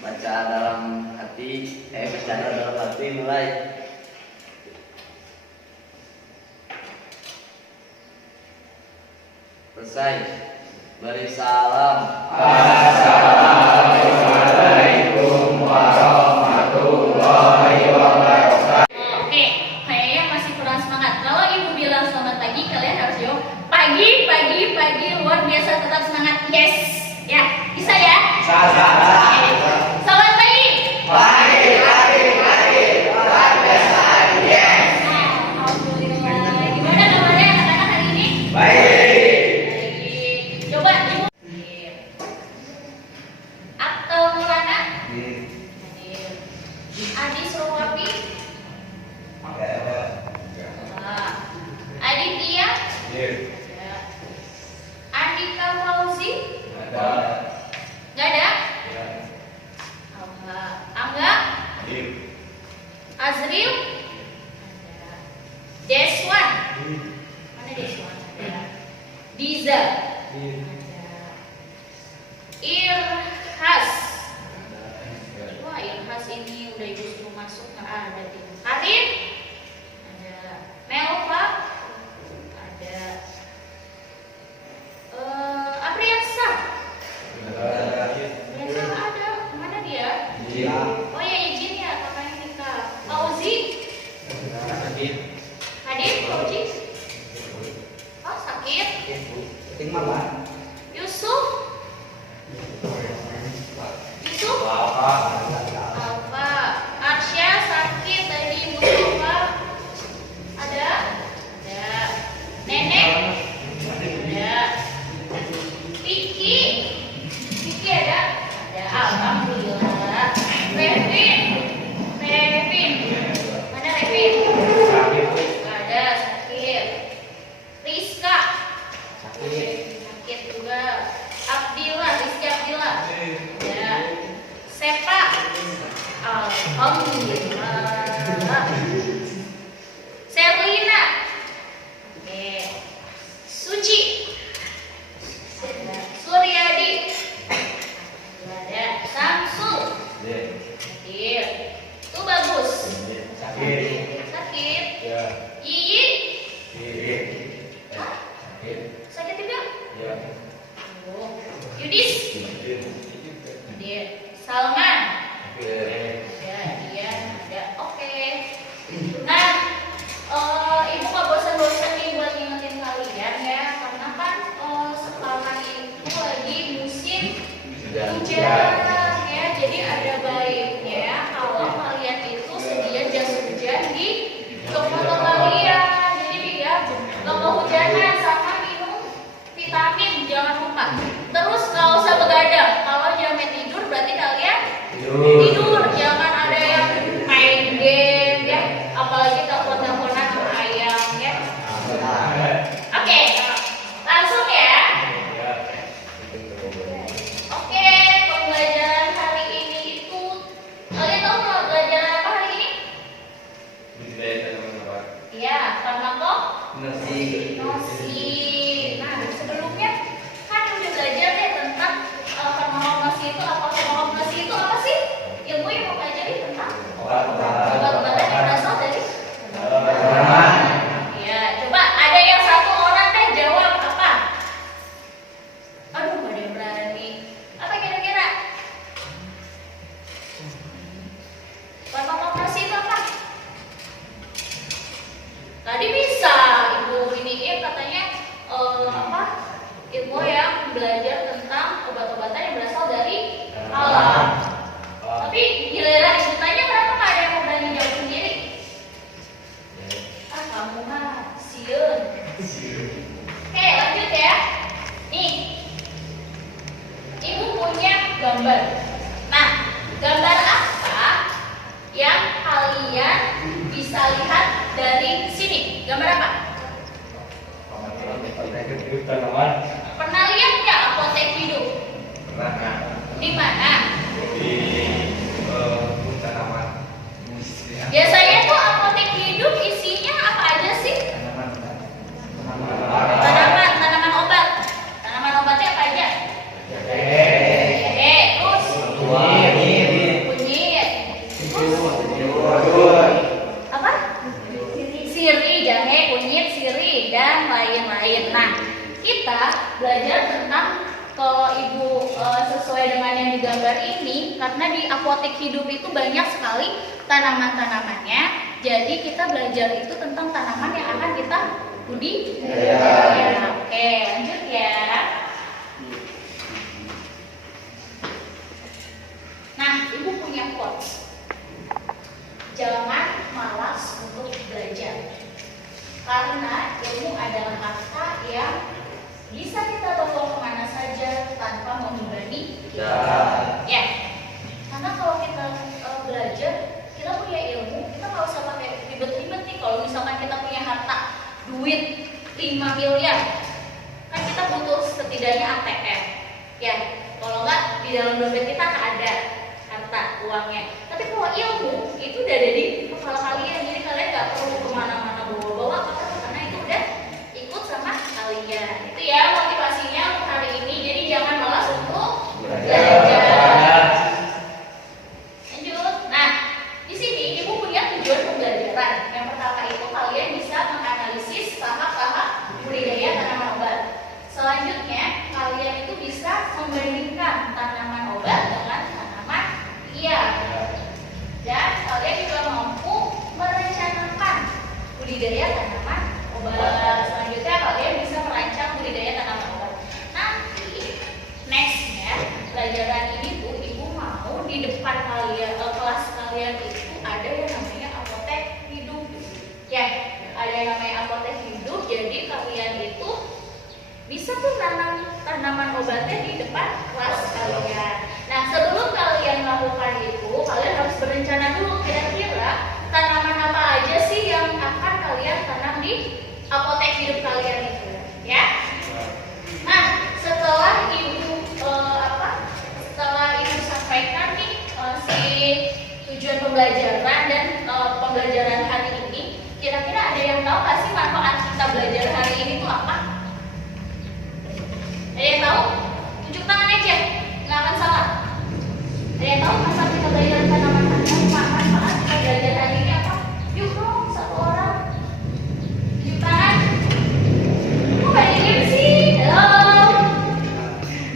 Bacaan dalam hati, bacaan dalam hati mulai. Selesai. Beri salam. Assalamualaikum warahmatullahi wabarakatuh. Oke, kayaknya masih kurang semangat. Kalau ibu bilang selamat pagi, kalian harus jawab pagi, pagi, pagi, luar biasa, tetap semangat. Yes, ya, bisa ya? Selamat pagi. Luar biasa. Yes. Alhamdulillah. Gimana kabarnya anak-anak hari ini? Baik. Coba ibu. Aktel Maulana. Adi Surwapi. Aditya. Andika Fauzi. Nggak ada? Angga. Azril. Deswan. Mana Deswan? Ada. Diza. Irhas. Wah, Irhas ini udah justru masuk nggak ada tuh. Karin. Ada. Melva. Ada. Apriansa. Apriansa ada. Mana dia? Oh ya, izin ya, kakaknya nikah. Fauzi. Hadir, Fauzi. Oh, sakit. Yusuf. Yusuf. Alfa. Arsya sakit tadi. Mustafa. Ada? Ada. Nenek. Ada. Vicky. Vicky ada? Ada. Alhamdulillah. Revin. Revin. Mana Revin? Ada, sakit. Rizka. Sakit juga. Abdillah, Rizky Abdillah. Ada. Sepa. Alhamdulillah. Selina. Oke. Suci. Ada. Suryadi. Ada. Samsul. Hadir. Tuh bagus. Sakit. Yiyi. Hah? Sakit juga? Oh. Yudis. Hadir. Salman. Ada. Dia ada. Oke. Nah, ibu gak bosan-bosan nih buat ngingetin kalian ya, karena kan sekarang itu lagi musim hujan ya, jadi ada baiknya kalau kalian itu sedia jas hujan di toko kalian. Jadi ya, gak kehujanan sama minum vitamin, jangan lupa. Terus gak usah begadang. Kalau jamnya tidur berarti kalian tidur, jangan ada yang main game ya, apalagi telepon-teleponan sama ayam ya. Oke, langsung ya. Oke, pembelajaran hari ini itu kalian tahu mau pelajaran apa hari ini? Iya, farmakognosi. Nah, sebelumnya kan udah belajar deh tentang farmakognosi itu apa. Farmakognosi itu apa sih? Ilmu yang mempelajari tentang obat-obatan yang berasal dari ya, coba ada yang satu orang deh jawab apa? Aduh, gak ada yang berani. Apa kira-kira? Farmakognosi itu apa? Tadi bisa ibu iniin katanya apa? Ilmu yang belajar tentang obat-obatan yang berasal dari alam. Tapi giliran ditanya kenapa nggak ada yang mau berani jawab sendiri? Ah, kamu mah siun. Oke, lanjut ya. Nih, ibu punya gambar. Nah, gambar apa yang kalian bisa lihat dari sini? Gambar apa? Pernah lihat nggak apotek hidup? Di mana? Biasanya tuh apotek hidup isinya apa aja sih? Tanaman obat. Tanaman obatnya apa aja? Terus gambar ini karena di apotek hidup itu banyak sekali tanaman-tanamannya. Jadi kita belajar itu tentang tanaman yang akan kita budidaya. Oke, lanjut ya. Nah, ibu punya quotes. Jangan malas untuk belajar. Karena ilmu adalah harta yang bisa kita bawa kemana saja tanpa membebani kita. Ya, karena kalau kita belajar, kita punya ilmu, kita nggak usah pakai ribet-ribet nih. Kalau misalkan kita punya harta, duit 5 miliar, kan kita butuh setidaknya ATM. Ya, kalau nggak di dalam dompet kita ada harta uangnya. Tapi kalau ilmu itu udah ada di kepala kalian, jadi kalian nggak perlu kemana-mana bawa-bawa karena itu udah ikut sama kalian. Itu ya motivasinya untuk hari ini. Jadi jangan malas untuk belajar. Lanjut. Nah, di sini ibu punya tujuan pembelajaran. Yang pertama itu kalian bisa menganalisis tahap-tahap budidaya tanaman obat. Selanjutnya kalian itu bisa membandingkan tanaman obat dengan tanaman liar. Dan kalian juga mampu merencanakan budidaya tanaman obat. Selanjutnya kalian bisa merancang budidaya tanaman obat. Nanti nextnya pelajaran ini tuh ibu mau di depan kalian kelas kalian itu ada yang namanya apotek hidup. Ya, ada yang namanya apotek hidup. Jadi kalian itu bisa tuh nanam tanaman obatnya di depan kelas kalian. Nah, sebelum kalian melakukan itu, kalian harus berencana dulu kira-kira tanaman apa aja sih yang akan kalian tanam di apotek hidup kalian itu, ya. Nah, setelah ibu sampaikan nih si tujuan pembelajaran dan pembelajaran hari ini, kira-kira ada yang tahu nggak sih manfaat kita belajar hari ini itu apa? Ada yang tahu? Tunjuk tangan aja, nggak akan salah. Ada yang tahu manfaat kita belajar tanaman manfaat kita belajar hari ini apa? Yuk dong, satu orang. Tunjuk tangan. Kok nggak diem sih? Halo.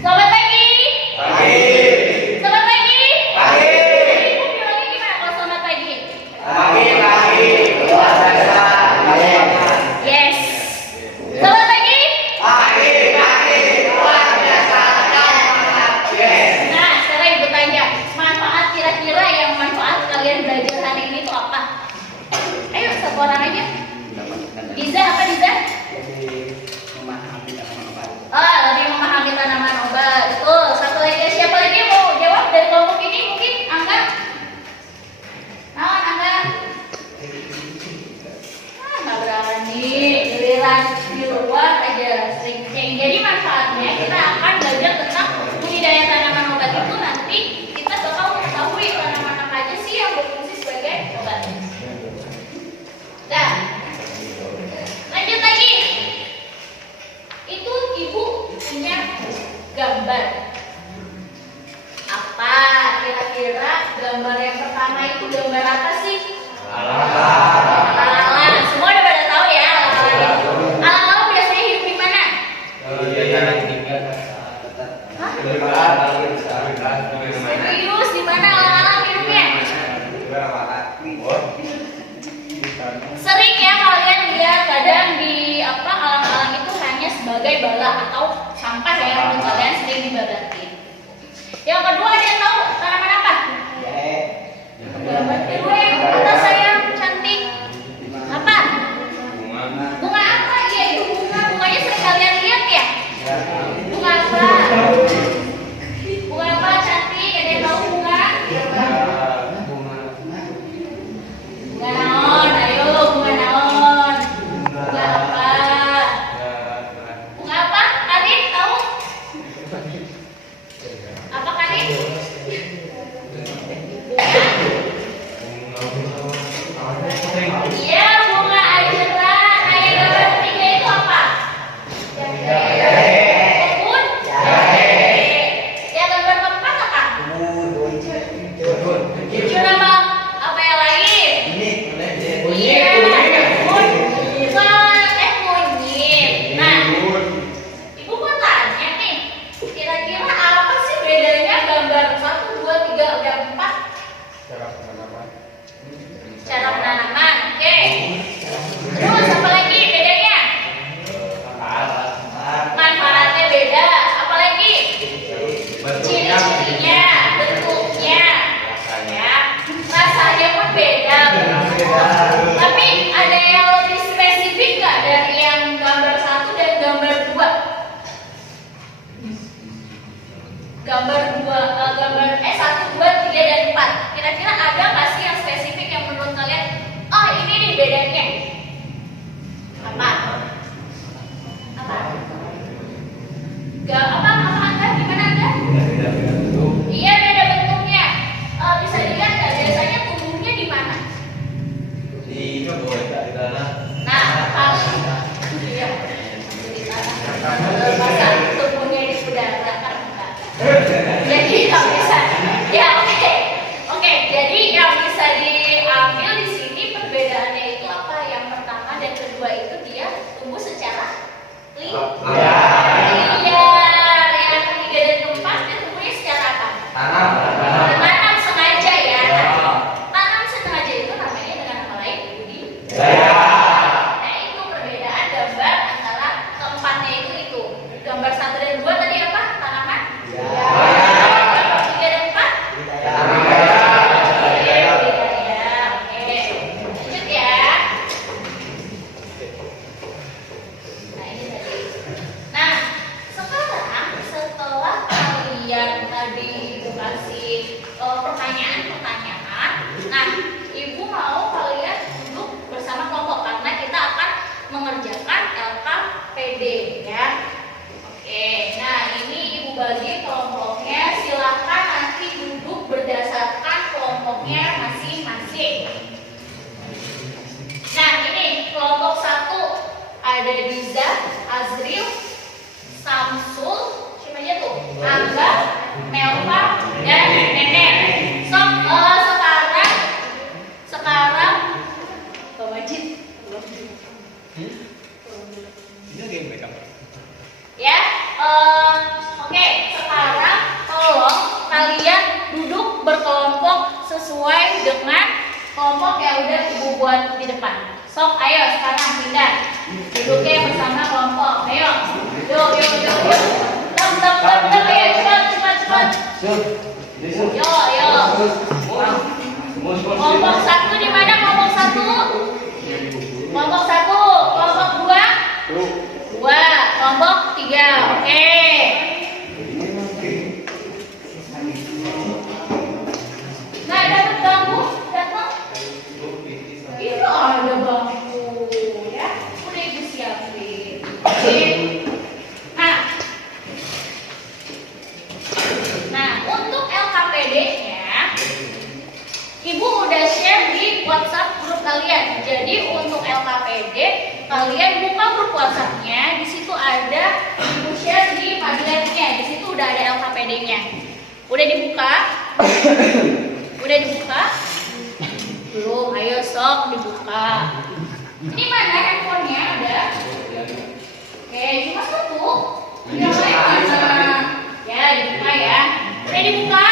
Selamat pagi. Pagi. Selamat pagi. Pagi. Ibu bilangnya gimana kalau selamat pagi? Pagi. Luar biasa. Yes. Selamat pagi. Pagi. Luar biasa. Yes. Nah, sekarang ibu tanya, manfaat kira-kira yang manfaat kalian belajar hari ini itu apa? Ayo, satu orang aja. Diza, apa Diza? Memahami tanaman obat. Oh, lebih memahami tanaman obat. Betul. Satu lagi, siapa lagi yang mau jawab dari kelompok ini? Mungkin Angga? Angga? Nggak berani. Giliran di luar aja sering ceng. Jadi manfaatnya kita akan belajar tentang budidaya tanaman obat itu nanti kita bakal mengetahui tanaman apa aja sih yang berfungsi sebagai obat. Nah, lanjut lagi. Itu ibu punya gambar. Apa kira-kira gambar yang pertama itu gambar apa sih? Alang. Semua udah pada tahu ya alang-alang itu. Alang-alang biasanya hidup di mana? Hah? Serius, di mana alang-alang hidupnya? Sering ya kalian lihat kadang di alang-alang itu hanya sebagai bala atau sampah ya untuk kalian sering dibabati. Yang kedua ada yang tahu tanaman apa? Gambar kedua yang atas sayang cantik. Apa? Bunga apa? Iya itu bunga. Bunganya sering kalian lihat ya? Bunga apa? Bunga apa cantik? Ada yang tahu bunga? Bunga naon? Ayo bunga naon? Bunga apa? Bunga apa? Kadin tahu? Apa Kadin? Bunga pertanyaan-pertanyaan. Nah, Ibu mau kalian duduk bersama kelompok karena kita akan mengerjakan LKPD ya. Oke, nah ini Ibu bagi kelompoknya. Silakan nanti duduk berdasarkan kelompoknya masing-masing. Nah, ini kelompok 1 ada Diza, Azril, Samsul, siapa aja tuh? Angga, Melva, dan Nenek. Sekarang Pak Majid. Ya, oke. Sekarang tolong kalian duduk berkelompok sesuai dengan kelompok yang udah Ibu buat di depan. Sok, ayo sekarang pindah. Duduknya bersama kelompok. Ayo. Yuk. Tem, ayo cepat. Yo. Kelompok 1 di mana? Kelompok 1. Kelompok 1, kelompok 2. Kelompok 3. Oke. Nah, dapat bangku? Datang? Itu ada bangku ya. Udah Ibu siapin. Oke. Nah, untuk LKPD-nya Ibu udah share di WhatsApp grup kalian. Jadi untuk LKPD kalian buka grup WhatsApp-nya. Di situ ada Ibu share di Padletnya. Di situ udah ada LKPD-nya. Udah dibuka? Udah dibuka? Belum. Ayo sok dibuka. Ini mana handphonenya ada? Oke, cuma satu. Yang lain mana? Ya, dibuka ya. Udah dibuka?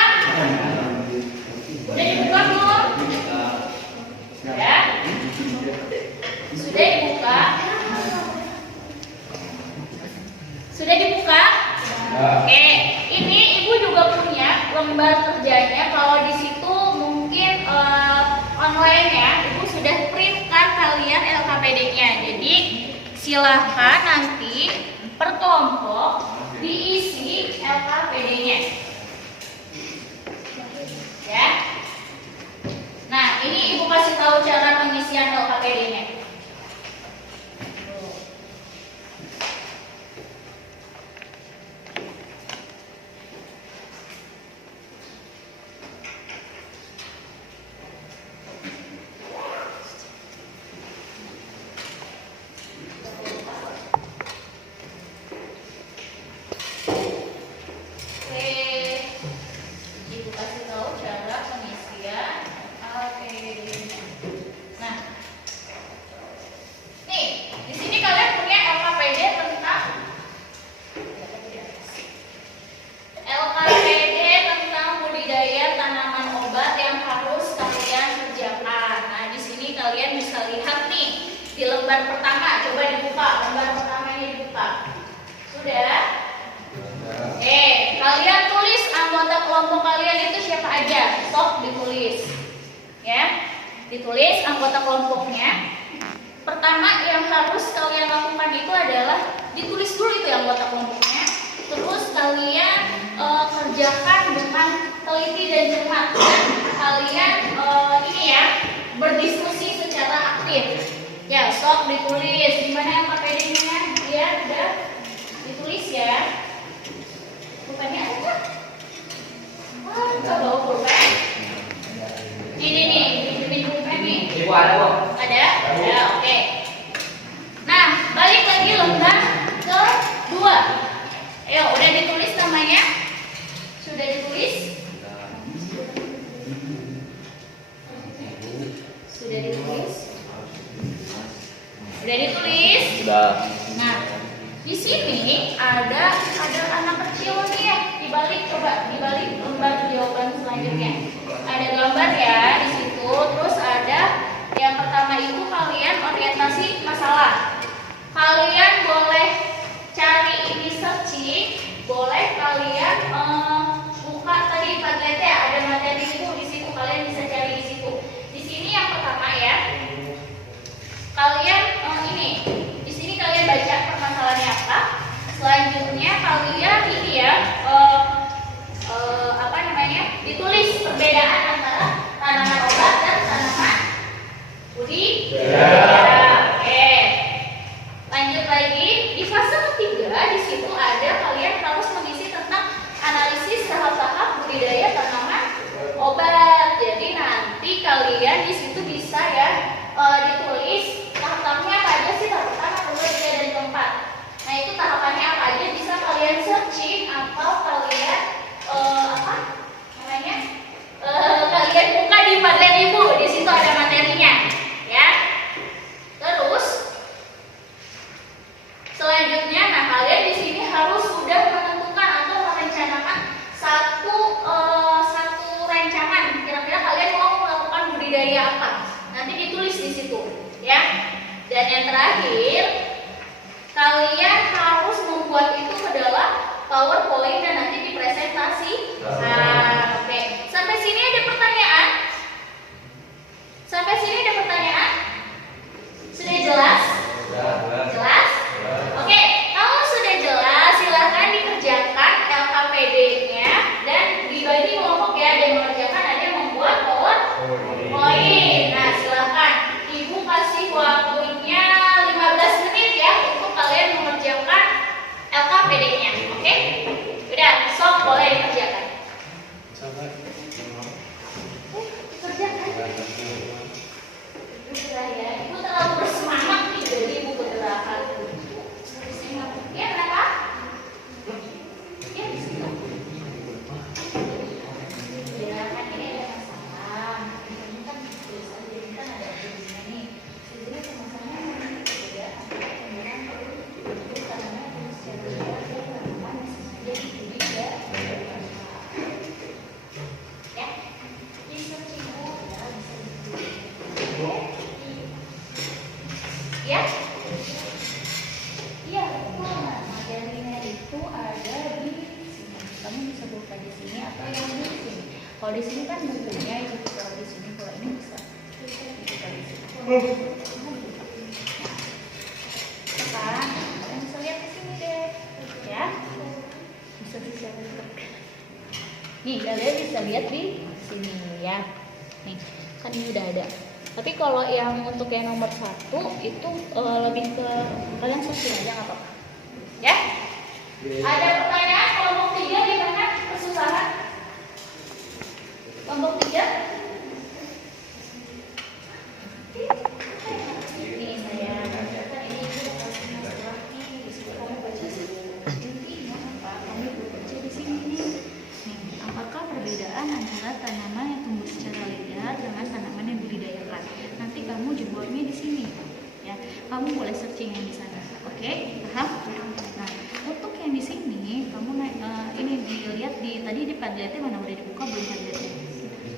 Udah dibuka belum? Ya. Sudah dibuka? Sudah dibuka? Oke, ini Ibu juga punya lembar kerjanya. Kalau di situ mungkin online ya, Ibu sudah print kan kalian LKPD-nya. Jadi silahkan nanti per kelompok diisi LKPD-nya. Ya. Nah, ini Ibu kasih tahu cara pengisian LKPD-nya. Di lembar pertama, coba dibuka. Lembar pertama ini dibuka. Sudah? Kalian tulis anggota kelompok kalian itu siapa aja. Sok ditulis. Ya, ditulis anggota kelompoknya. Pertama yang harus kalian lakukan itu adalah ditulis dulu itu anggota kelompoknya. Terus kalian kerjakan dengan teliti dan cermat. Kalian ini ya, berdiskusi secara aktif. Ya, sok ditulis. Gimana LKPD-nya? Ya, udah ditulis ya. Pulpennya ada? Coba pulpen. Ini nih, pinjemin pulpen nih. Ibu ada kok. Ada? Ada, oke. Nah, balik lagi lembar kedua. Ayo, udah ditulis namanya? Sudah ditulis? Sudah ditulis? Udah ditulis? Sudah. Nah, di sini ada anak kecil nih ya. Dibalik lembar jawaban selanjutnya. Ada gambar ya di situ. Terus ada yang pertama itu kalian orientasi masalah. Kalian boleh cari ini searching, boleh kalian buka tadi Padletnya ada materi itu di situ. Kalian bisa cari di situ. Di sini yang pertama ya. Kalian di sini kalian baca permasalahannya apa. Selanjutnya kalian ini ya ditulis perbedaan budidaya apa. Nanti ditulis di situ, ya. Dan yang terakhir, kalian harus membuat itu adalah PowerPoint dan nanti dipresentasi. Nah, oke. Sampai sini ada pertanyaan? Sampai sini ada pertanyaan? Sudah jelas? Jelas? Oke, kalau sudah jelas, silahkan dikerjakan LKPD-nya dan dibagi kelompok ya. Ada yang mengerjakan, ada yang membuat PowerPoint. Nah, silahkan. Ibu kasih waktunya 15 menit ya untuk kalian mengerjakan LKPD-nya. Oke? Udah, sok boleh dikerjakan. Kerjakan. Udah ya, ibu terlalu bersemangat nih, jadi ibu bergerakkan. Ya, kenapa? Ya, bisa. Ya, kan ini ada masalah. Ini kan tulisan ini kan ada tulisannya nih. Jadi sama-sama ya, kemudian itu karena secara jadi juga ya. Bisa ibu ya, bisa ya. Iya, betul. Nah, materinya itu ada di sini. Kamu bisa buka di sini atau yang di sini. Kalau di sini kan bukunya itu kalau di sini, kalau ini bisa dibuka di sini. Nah, kalian bisa lihat di sini deh, ya. Bisa lihat. Nih, kalian bisa lihat di sini ya. Nih, kan ini udah ada. Tapi kalau yang untuk yang nomor 1 itu lebih ke kalian searching aja nggak apa-apa. Ya? Ada pertanyaan kelompok 3 di mana kesusahan? Kelompok 3? Ini saya kan ini kasih masalah nih, disuruh kamu baca intinya apa? Kamu baca di sini nih. Nih, apakah perbedaan antara tanaman yang tumbuh secara liar dengan tanaman yang budidayakan? Nanti kamu jempolnya di sini, ya. Kamu boleh searching yang di sana, oke? Paham? Nah, untuk yang di sini, kamu ini dilihat di tadi di Padletnya mana udah dibuka belum Padletnya?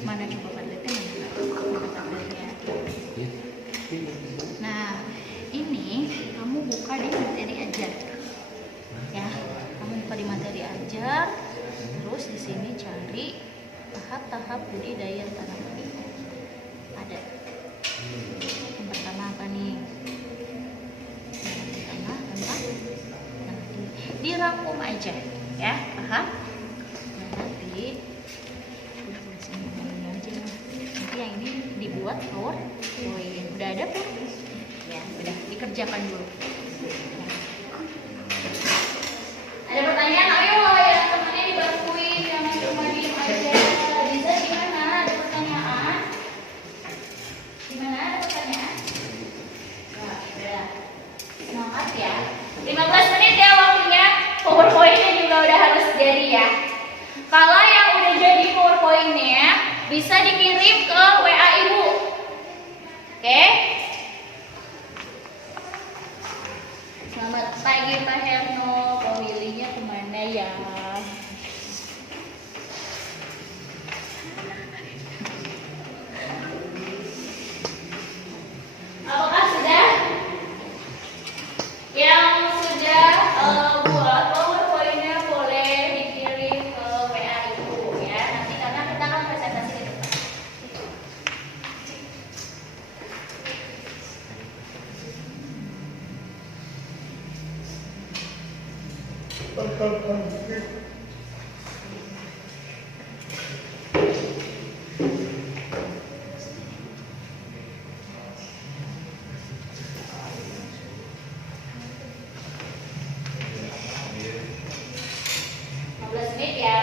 Mana coba Padletnya mana? Mana Padletnya? Nah, ini kamu buka di materi ajar, ya. Kamu buka di materi ajar. Terus di sini cari tahap-tahap budidaya tanaman. Ada. Yang pertama apa nih? Yang pertama tentang dirangkum aja, ya, paham? Nah, nanti nanti yang ini dibuat PowerPoint. Udah ada belum? Ya, udah dikerjakan dulu. Ada pertanyaan? Ayo ya, temannya dibantuin, jangan cuma diem aja. Bisa gimana? Ada pertanyaan? Gimana? Ada pertanyaan? Nah, udah. Semangat ya. 15 menit ya waktunya. PowerPoint-nya juga udah harus jadi ya. Kalau yang udah jadi PowerPoint-nya bisa dikirim ke WA Ibu. Oke? Selamat pagi Pak Herno. Pak Willy-nya kemana ya? Apakah sudah? Yang sudah buat PowerPoint-nya boleh dikirim ke WA Ibu ya. Nanti karena kita akan presentasi di depan. Menit ya.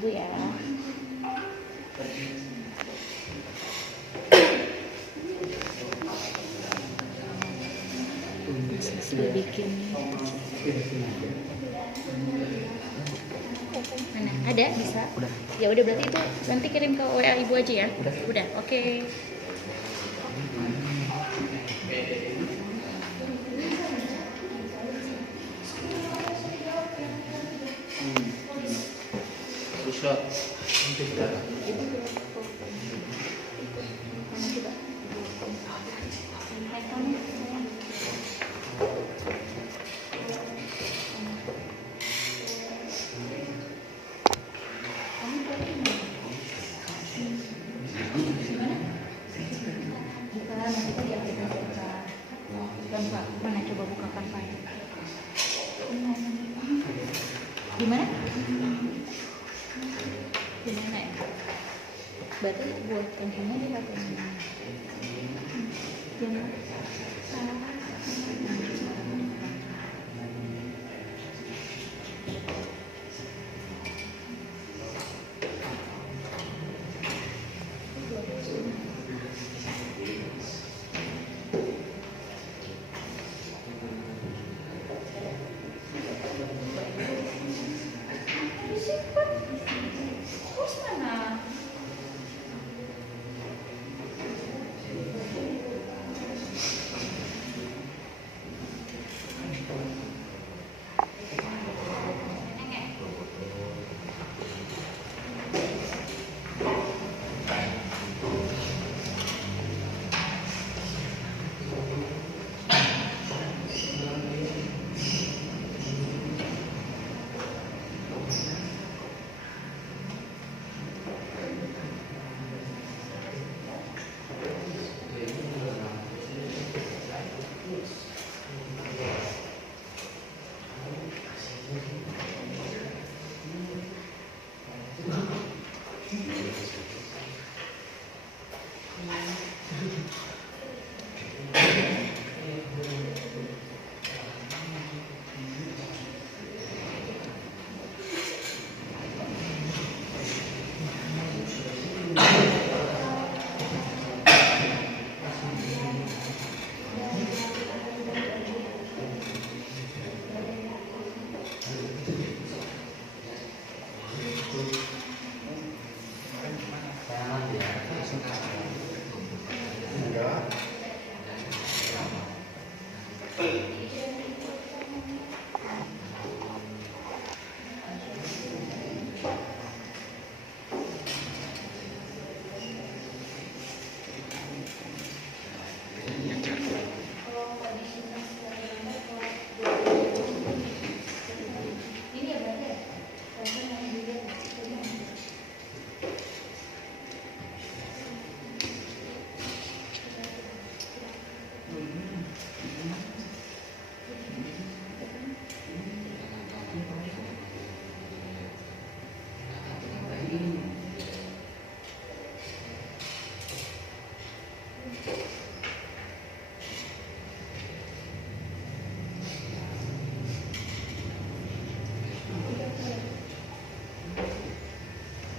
Ibu ya. Sudah bikin. Mana? Ada bisa? Udah. Ya udah berarti itu nanti kirim ke WA Ibu aja ya. Udah. Oke. Shot. Mana coba buka kanvas. Di mana? Di mana ya? Berarti buat kuncinya di satu. Yang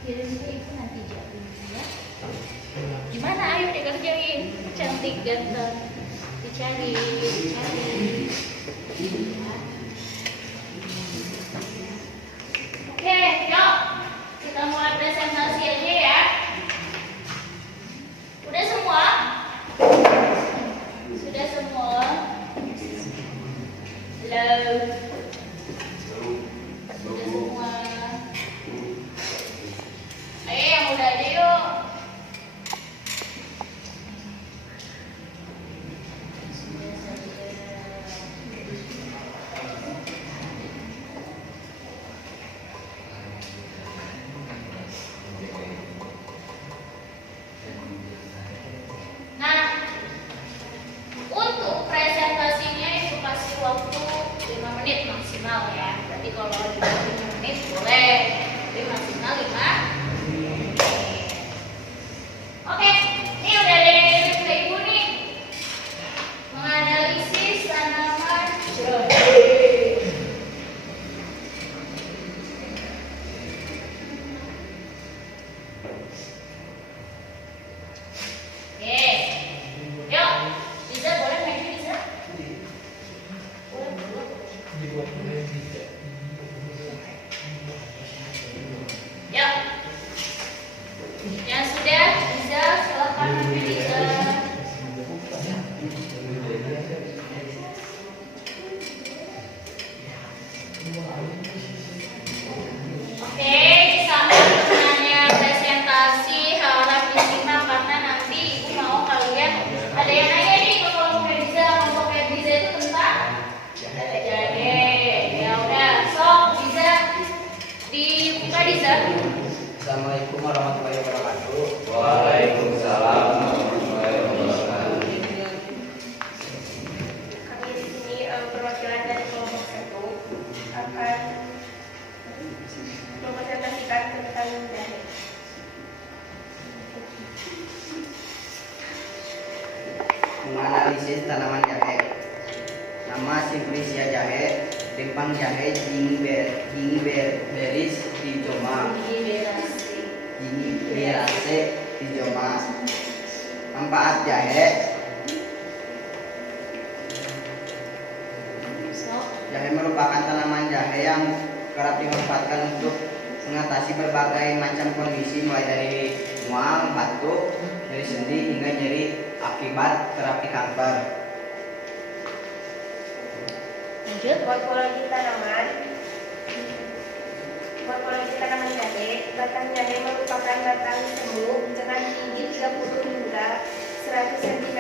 Kirimnya itu nanti jatuh ya. Gimana? Ayo dikerjain. Cantik ganteng. Dicari. Oke, yuk. Kita mulai presentasi aja ya. Udah semua? Sudah semua? Belum. Sudah semua. Ayo yang udah aja yuk. Sudah saja. Nah, untuk presentasinya itu kasih waktu 5 menit maksimal ya. Berarti kalau 5 menit boleh, tapi maksimal 5. Oke, ini udah ada yang kirim ke ibu nih. Menganalisis tanaman jahe. Oke, yuk. Bisa boleh maju bisa? Boleh. Yuk. Yang sudah bisa silakan maju bisa. Oke, di saat sebenarnya presentasi harap disimak karena nanti ibu mau kalian ada yang nanya nih ke kelompok Ediza itu tentang jahe. Ya udah, sok bisa dibuka Diza. Assalamualaikum warahmatullahi wabarakatuh. Waalaikumsalam warahmatullahi wabarakatuh. Kami di sini perwakilan dari kelompok 1 akan mempresentasikan tentang jahe. Menganalisis tanaman jahe. Nama Simplicia jahe, Dempang jahe, Gingiberis rizoma, Gingiberase rizoma. Manfaat jahe. Jahe merupakan tanaman jahe yang kerap dimanfaatkan untuk mengatasi berbagai macam kondisi mulai dari mual, batuk, nyeri sendi hingga nyeri akibat terapi kanker. Lanjut. Morfologi tanaman jahe. Batang jahe merupakan batang semu dengan tinggi 30 hingga 100 cm.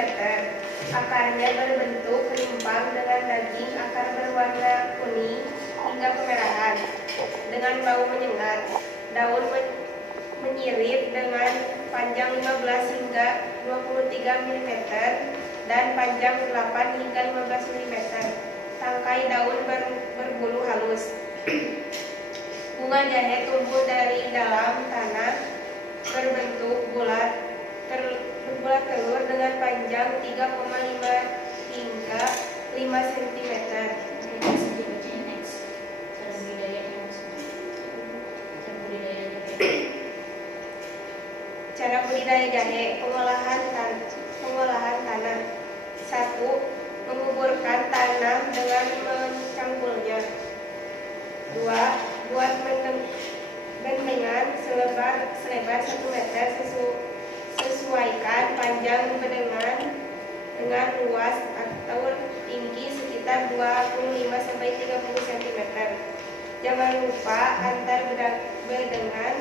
Akarnya berbentuk rimpang dengan daging akar berwarna kuning hingga kemerahan dengan bau menyengat. Daun menyirip dengan panjang 15 hingga 23 mm dan panjang 8 hingga 15 mm. Tangkai daun berbulu halus. Bunga jahe tumbuh dari dalam tanah berbentuk bulat telur dengan panjang 3,5 hingga 5 cm. Cara budidaya jahe. Pengolahan tanah. 1. Menguburkan tanah dengan mencangkulnya. 2. Buat bendengan selebar 1 meter. Sesuaikan panjang bendengan dengan luas atau tinggi sekitar sekitar 25 sampai 30 cm. Jangan lupa antar bedengan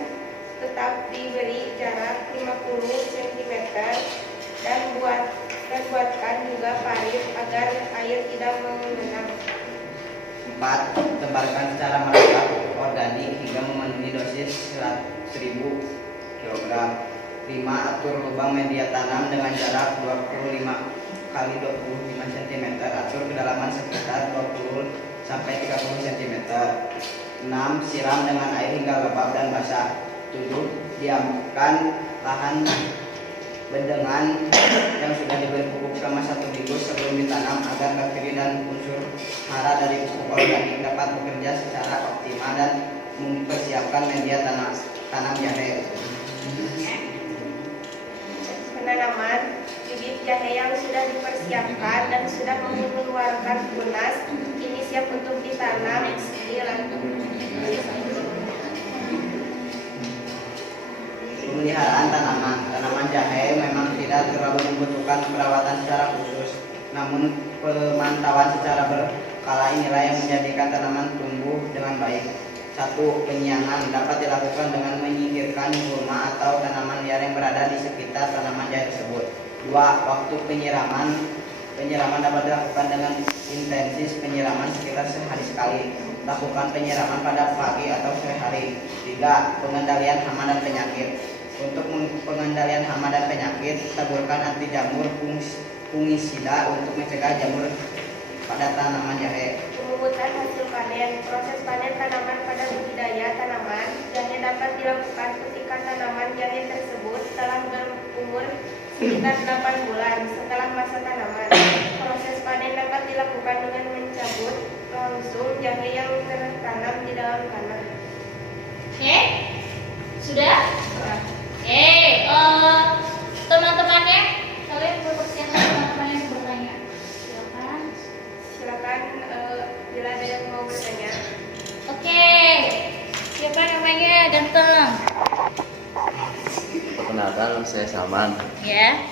tetap diberi jarak 50 cm dan buatkan juga parit agar air tidak mengenang. 4. Tebarkan secara merata pupuk organik hingga memenuhi dosis 1000 kg. 5. Atur lubang media tanam dengan jarak 25 kali 25 cm. Atur kedalaman sekitar 20 sampai 30 cm. 6. Siram dengan air hingga lembab dan basah. 7. Diamkan lahan bedengan yang sudah diberi pupuk selama 1 minggu sebelum ditanam agar bakteri dan unsur hara dari pupuk organik dapat bekerja secara optimal dan mempersiapkan media tanam jahe. Penanaman bibit jahe yang sudah dipersiapkan dan sudah mengeluarkan tunas ini siap untuk ditanam di Pemeliharaan tanaman jahe memang tidak terlalu membutuhkan perawatan secara khusus, namun pemantauan secara berkala inilah yang menjadikan tanaman tumbuh dengan baik. 1. Penyiangan dapat dilakukan dengan menyingkirkan gulma atau tanaman liar yang berada di sekitar tanaman jahe tersebut. 2. Waktu penyiraman dapat dilakukan dengan intensitas penyiraman sekitar sehari sekali. Lakukan penyiraman pada pagi atau sore hari. 3. Pengendalian hama dan penyakit. Untuk pengendalian hama dan penyakit, taburkan anti jamur fungisida untuk mencegah jamur pada tanaman jahe. Pemungutan hasil panen. Proses panen tanaman pada budidaya tanaman jahe dapat dilakukan ketika tanaman jahe tersebut telah berumur sekitar 8 bulan setelah masa tanaman. Proses panen dapat dilakukan dengan mencabut langsung jahe yang tertanam di dalam tanah. Oke? Sudah? Oke, teman-temannya, kalian berpersiapan teman-teman yang bertanya. Silakan bila ada yang mau bertanya. Oke, siapa namanya? Ganteng. Perkenalkan, saya Salman. Ya.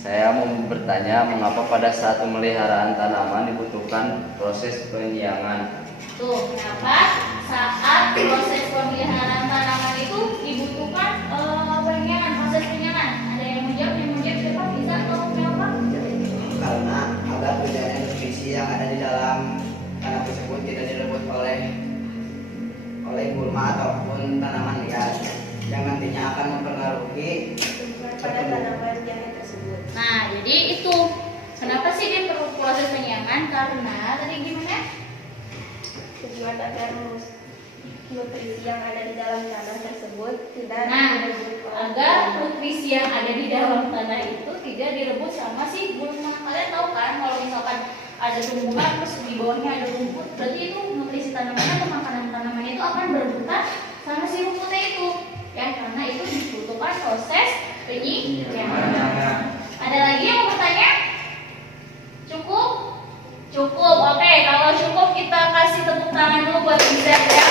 Saya mau bertanya mengapa pada saat pemeliharaan tanaman dibutuhkan proses penyiangan. Tuh, kenapa saat proses pemeliharaan tanaman itu dibutuhkan proses penyiangan? Ada yang menjawab siapa? Bisa atau siapa? Karena agar terjadi nutrisi yang ada di dalam tanah tersebut tidak direbut oleh gulma ataupun tanaman liar yang nantinya akan mempengaruhi Pada tanaman jahe tersebut. Nah, jadi itu kenapa sih dia perlu proses penyiangan? Karena tadi gimana? Tujuan agar nutrisi yang ada di dalam tanah tersebut tidak Nah, direbut oleh agar gulma. nutrisi yang ada di dalam tanah itu tidak direbut sama si gulma. Kalian tahu kan kalau misalkan ada tumbuhan terus di bawahnya ada rumput, berarti itu nutrisi tanaman atau makanan tanaman itu akan berebutan sama si rumputnya itu. Ya, karena itu dibutuhkan proses penyiangan. Ada lagi yang mau bertanya? Cukup? Cukup. Oke, kalau cukup kita kasih tepuk tangan dulu buat Iza ya.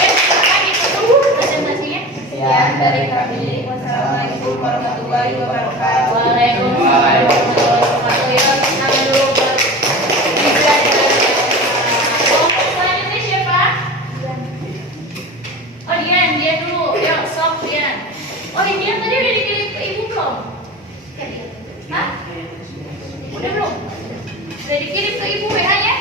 Silakan ditutup presentasinya. Sekian dari kami. Wassalamualaikum warahmatullahi wabarakatuh. Waalaikumsalam warahmatullahi wabarakatuh. Ya, tangan dulu buat Iza ya. Oke, selanjutnya siapa? Oh, Dian dulu. Yuk, sok Dian. Oh, Dian tadi udah dikirim ke ibu belum? Hah? Udah belum? Udah dikirim ke ibu WA-nya?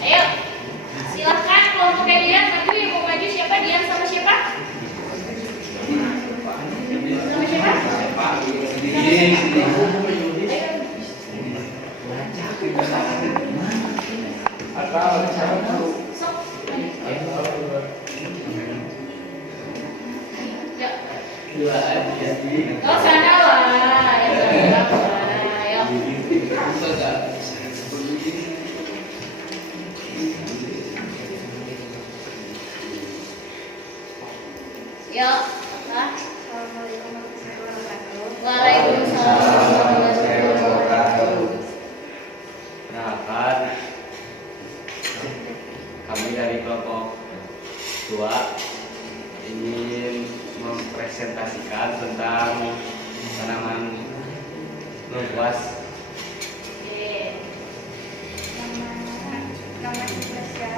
Ayo, silahkan kelompoknya Dian maju. Yang mau maju siapa? Dian sama siapa? Sama siapa? Sok. Ya. Oh, sana lah. Ya, ayo. Yuk, apa? Assalamualaikum warahmatullahi wabarakatuh. Waalaikumsalam warahmatullahi wabarakatuh. dari kelompok 2 ingin mempresentasikan tentang tanaman lengkuas. Oke. Nama Indonesia.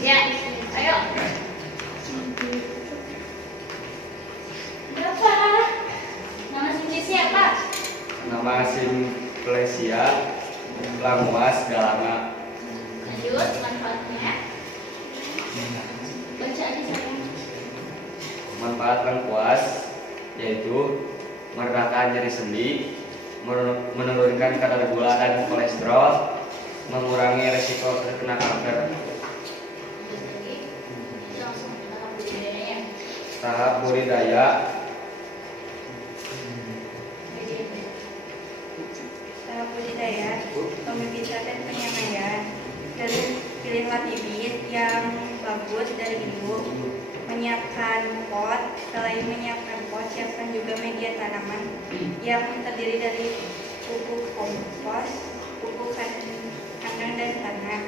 Ya, ayo. Berapa? Nama Simple siapa? Nama Simplesia lengkuas galanga. Lanjut, manfaatnya. Baca aja saya. Manfaat lengkuas yaitu meredakan nyeri sendi, menurunkan kadar gula dan kolesterol, mengurangi resiko terkena kanker. Lanjut lagi. Langsung ke tahap budidayanya. Tahap budidaya. Tahap budidaya, pembibitan dan penyampaian. Dan pilihlah bibit yang bagus dari induk. Menyiapkan pot. Selain menyiapkan pot, siapkan juga media tanaman yang terdiri dari pupuk kompos, pupuk kandang dan tanah.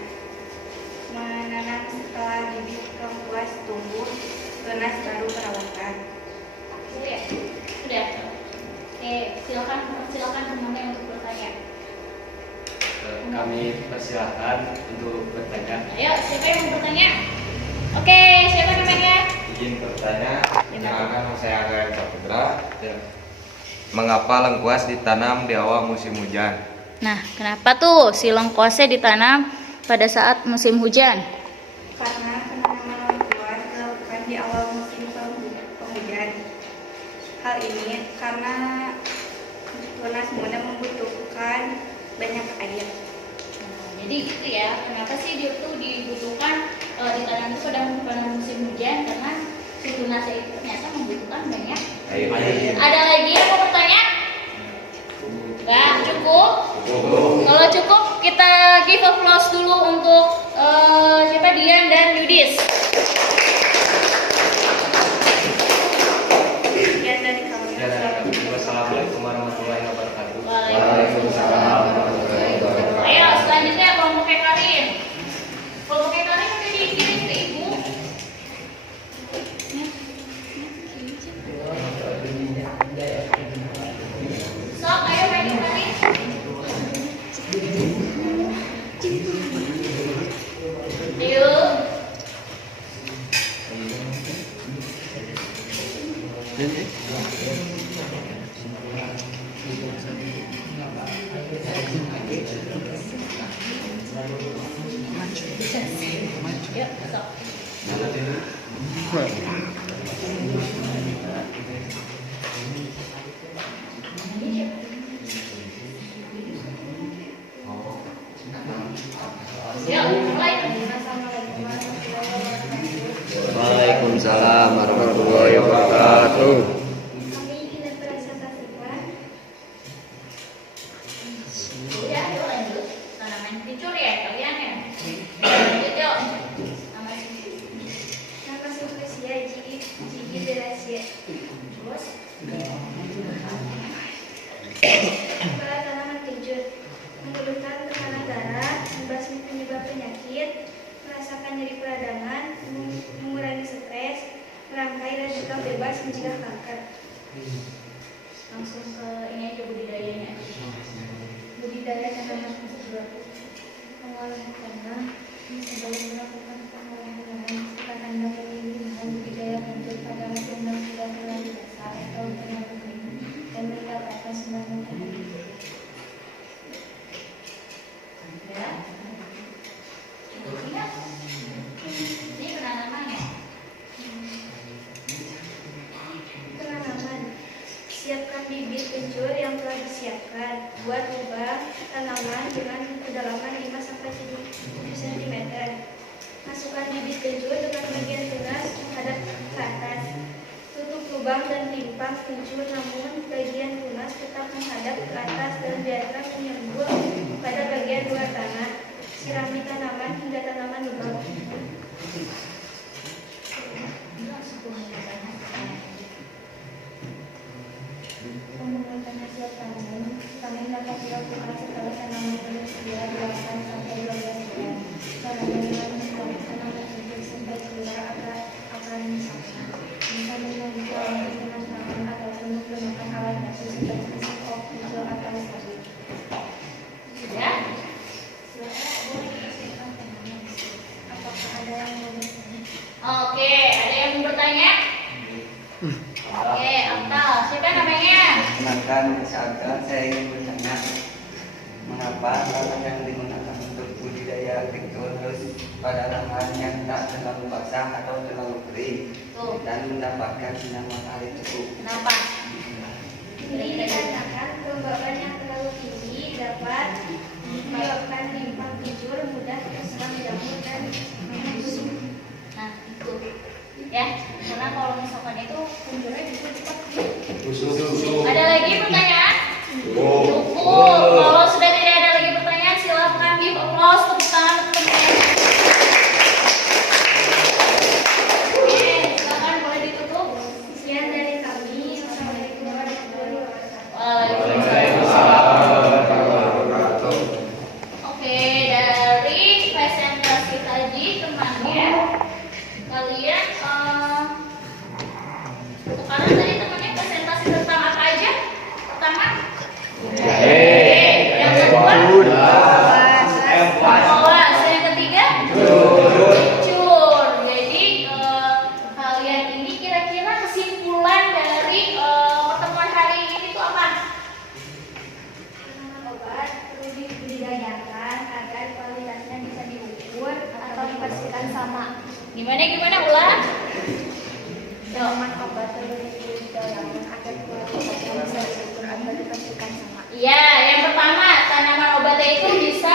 Menanam setelah bibit lengkuas tumbuh, tunas baru perawatan. Oke, sudah. Oke, silakan teman-teman untuk bertanya. Kami persilahkan untuk bertanya. Ayo, siapa yang mau bertanya? Oke, siapa namanya? Izin bertanya, perkenalkan saya Agaren Saputra. Mengapa lengkuas ditanam di awal musim hujan? Nah, kenapa tuh si lengkuasnya ditanam pada saat musim hujan? Karena penanaman lengkuas dilakukan di awal musim penghujan. Hal ini karena tunas muda membutuhkan banyak air. Jadi gitu ya, kenapa sih dia tuh dibutuhkan ditanam itu pada musim hujan? Karena si tunasnya itu ternyata membutuhkan banyak Air. Ada lagi yang mau bertanya? Enggak, cukup? Kalau cukup, kita give applause dulu untuk siapa, Dian dan Yudis. Sekian dari kami. Wassalamualaikum warahmatullahi wabarakatuh. Waalaikumsalam. Ayo, selanjutnya kelompoknya Karin. Kelompoknya Karin udah dikirim ke ibu. Sok, ayo main Karin. Ayo. Yuk, sok. Yuk, mulai. Waalaikumsalam warahmatullahi wabarakatuh. Kami ingin mempresentasikan Ya, yuk lanjut. Tanaman dicuri ya kalian ya. Lanjut yuk. Nama nama Simplesia Gigi Delasia. terus. Pada tanaman kencur, menurunkan tekanan darah, membasmi penyebab penyakit, merasakan nyeri peradangan, mengurangi stres, merangkai dan juga bebas mencegah kanker. Langsung ke ini aja budidayanya. Budidaya tanaman kencur, pengolahan tanah, sebelum melakukan pengolahan lahan, kita kandang pemilihan budidaya kencur pada musim dan sudah terlalu besar atau terlalu kering dan mendapatkan sumbangan energi. Ya. Ini apa? Ini penanamannya. Penanaman. Siapkan bibit kencur yang telah disiapkan. Buat lubang tanaman dengan kedalaman 5-7 cm. Masukkan bibit kencur dengan bagian tunas menghadap ke atas. Tutup lubang dan timpang kencur, namun bagian tunas tetap menghadap ke atas dan biarkan menyembul pada bagian luar tanah. Sirami tanaman hingga tanaman lubang. Langsung ke budidayanya. Pembuatan Oke, ada yang mau bertanya? Oke, Akal. Siapa namanya? Perkenalkan, saya ingin bertanya, mengapa lahan yang digunakan untuk budidaya anggrek harus pada lahan yang tak terlalu basah atau terlalu kering Tuh, dan mendapatkan sinar matahari cukup? kenapa? Dikarenakan kelembaban yang terlalu tinggi dapat menyebabkan limpah timbul mudah terserang jamur dan membusuk. Nah, itu ya, karena kalau misalkan itu kunjurnya bisa cepat. Ada lagi pertanyaan? Cukup. Kalau sudah tidak ada lagi pertanyaan, silakan give applause, tepuk tangan untuk teman-teman. Oke, silakan boleh ditutup. Sekian dari kami. Assalamualaikum warahmatullahi wabarakatuh. Waalaikumsalam. Oke, dari presentasi tadi temannya, kalian sekarang tadi temannya presentasi tentang apa aja? Pertama, yang kedua, awas. Yang ketiga, jujur. Jadi kalian ini kira-kira kesimpulan dari pertemuan hari ini itu apa? Tanaman obat perlu dibudidayakan agar kualitasnya bisa diukur atau dipastikan sama. Gimana ulang? Tanaman obat perlu dibudidayakan agar kualitasnya bisa diukur atau dipastikan sama. Iya, yang pertama tanaman obatnya itu bisa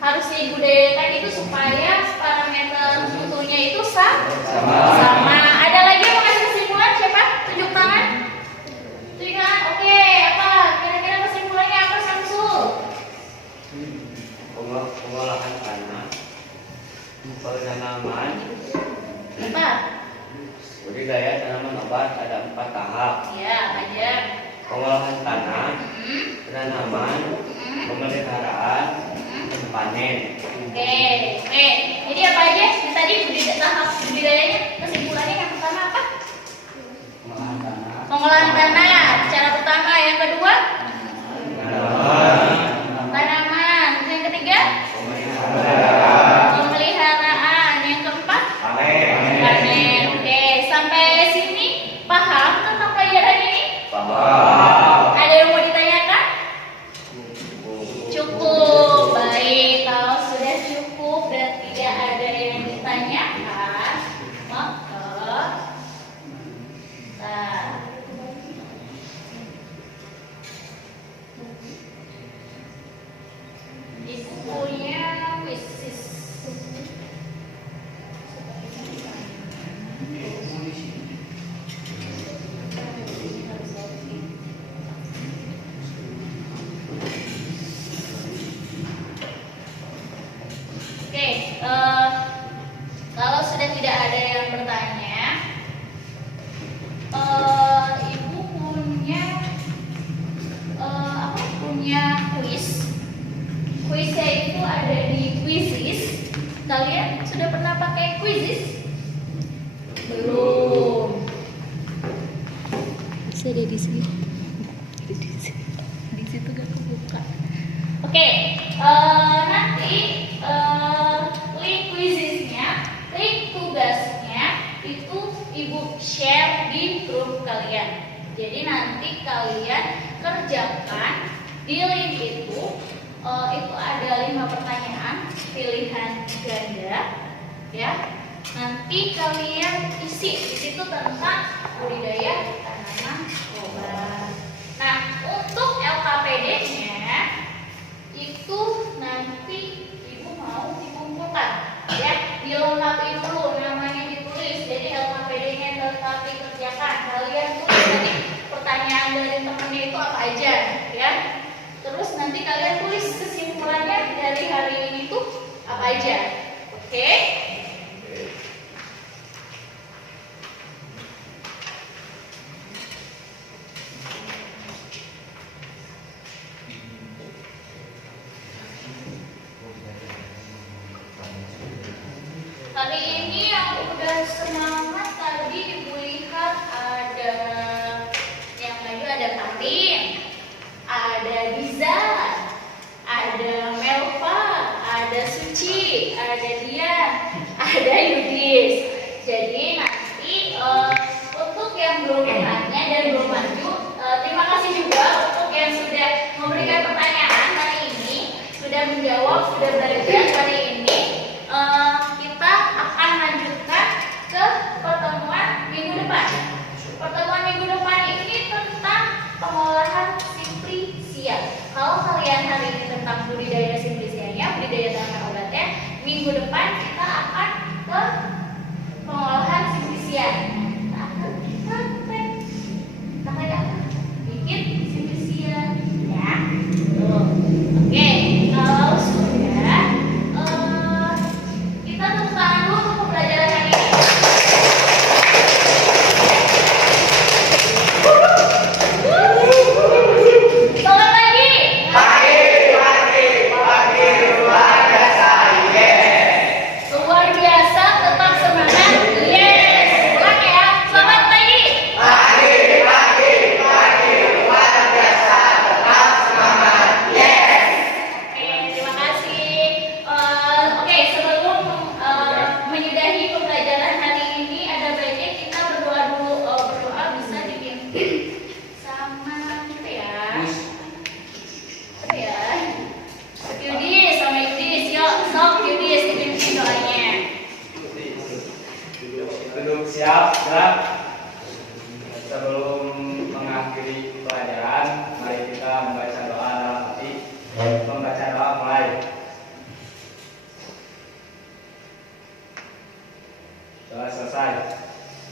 harus dibudidayakan itu supaya parameter mutunya itu sama. Ada lagi yang mau kasih kesimpulan? Siapa? Tunjuk tangan. Tunjuk tangan. Oke, apa? Kira-kira kesimpulannya apa, Samsul? Pengolahan tanah, penanaman, Apa? budidaya tanaman obat ada 4 tahap. Ya, aja. Pengolahan tanah, penanaman, pemeliharaan, dan panen. Oke. Jadi apa aja? Tadi tahap budidayanya kesimpulannya yang pertama apa? Pengolahan tanah, Pengolahan tanah. Cara pertama, yang kedua penanaman, tanaman. Yang ketiga pemeliharaan. Yang keempat panen. Oke, sampai sini paham tentang pelajaran ini? Ada yang mau ditanyakan? Cukup. Baik, kalau sudah cukup dan tidak ada yang ditanyakan, maka di bukunya wisis. Oke, kalau sudah tidak ada yang bertanya, ibu punya kuis. Kuisnya itu ada di Quizizz. Kalian sudah pernah pakai Quizizz? Belum. Saya di sini. Di situ gak kebuka. Oke, nanti link Quizizz-nya, link tugasnya itu ibu share di grup kalian. Jadi nanti kalian kerjakan di link itu ada 5 pertanyaan pilihan ganda, ya. Nanti kalian isi di situ tentang budidaya tanaman obat. Nah, untuk LKPD-nya itu nanti ibu mau dikumpulkan, ya. Dilengkapi dulu, namanya ditulis. Jadi LKPD-nya tetap dikerjakan. Kalian tulis nanti pertanyaan dari temannya itu apa aja, ya. Terus nanti kalian tulis kesimpulannya dari hari ini tuh apa aja. Oke? Hari ini yang udah semangat tadi ibu lihat ada yang maju, ada Karin, ada Diza, ada Melva, ada Suci, ada Dian, ada Yudis. Duduk siap, gerak. Sebelum mengakhiri pelajaran, mari kita membaca doa dalam hati. Membaca doa mulai. Doa selesai.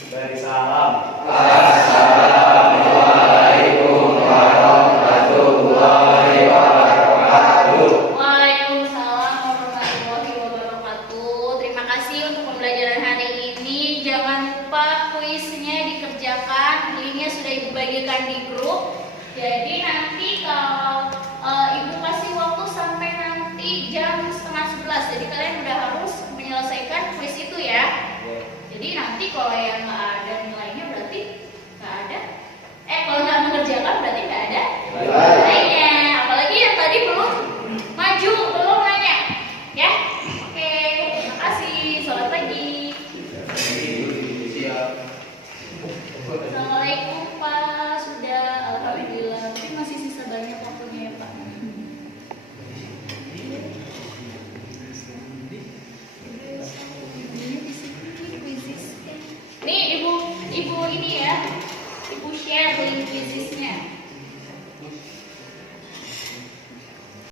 Beri salam. Assalamualaikum warahmatullahi wabarakatuh. Waalaikumsalam warahmatullahi wabarakatuh. Terima kasih untuk pembelajaran hari ini. Jangan lupa kuisnya dikerjakan. Linknya sudah Ibu bagikan di grup. Jadi nanti kalau Ibu kasih waktu sampai nanti jam 10:30. Jadi kalian udah harus menyelesaikan kuis itu ya. Jadi nanti kalau yang nggak ada nilainya berarti nggak ada. Kalau nggak mengerjakan berarti nggak ada nilainya. Apalagi yang tadi belum maju, belum nanya. Ya, oke. Terima kasih. Selamat pagi. Assalamualaikum Pak. Sudah, alhamdulillah. Tapi masih sisa banyak waktunya ya Pak. Nih ibu ini ya, ibu share link quizisnya.